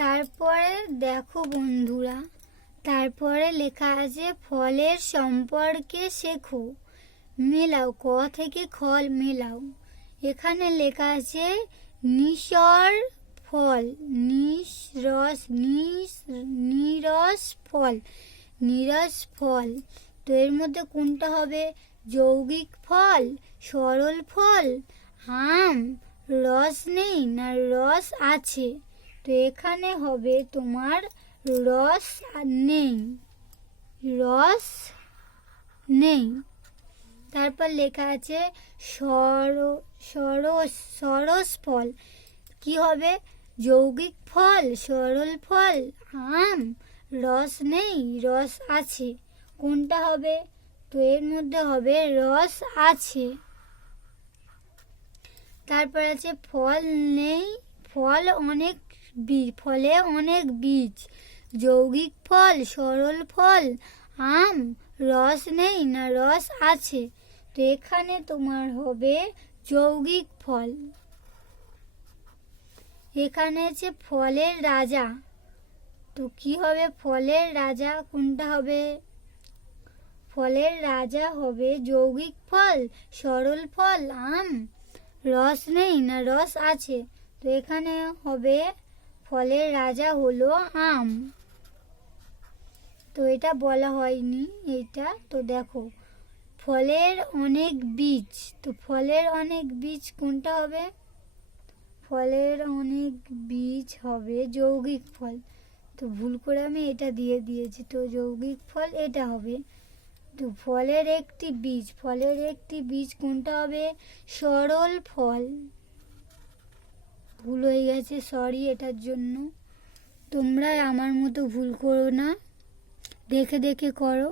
তারপরে দেখো বন্ধুরা, তারপরে লেখা আছে ফলের সম্পর্কে শেখো, মেলাও, ক থেকে খ মেলাও। এখানে লেখা আছে নিসর ফল, নিরস ফল, নিরস ফল। তো এর মধ্যে কোনটা হবে? যৌগিক ফল, সরল ফল, আম, রস নেই না রস আছে? তো এখানে হবে তোমার রস নেই, রস নেই। তারপর লেখা আছে সরস ফল, কি হবে? যৌগিক ফল, সরল ফল, আম, রস নেই রস আছে, কোনটা হবে? তো এর মধ্যে হবে রস আছে। তারপর আছে ফল নেই, ফল অনেক বীজ, ফলে অনেক বীজ, যৌগিক ফল, সরল ফল, আম, রস নেই না রস আছে? তো এখানে তোমার হবে যৌগিক ফল। এখানে আছে ফলের রাজা, তো কি হবে? ফলের রাজা কোনটা হবে? ফলের রাজা হবে যৌগিক ফল, সরল ফল, আম, রস নেই না রস আছে? তো এখানে হবে ফলের রাজা হলো আম। তো এটা বলা হয়নি এইটা। তো দেখো ফলের অনেক বীজ, তো ফলের অনেক বীজ কোনটা হবে? ফলের অনেক বীজ হবে যৌগিক ফল। তো ভুল করে আমি এটা দিয়ে দিয়েছি, তো যৌগিক ফল এটা হবে। তো ফলের একটি বীজ, ফলের একটি বীজ কোনটা হবে? সরল ফল। ভুল হয়ে গেছে, সরি এটার জন্য। তোমরা আমার মতো ভুল করো না, দেখে দেখে করো।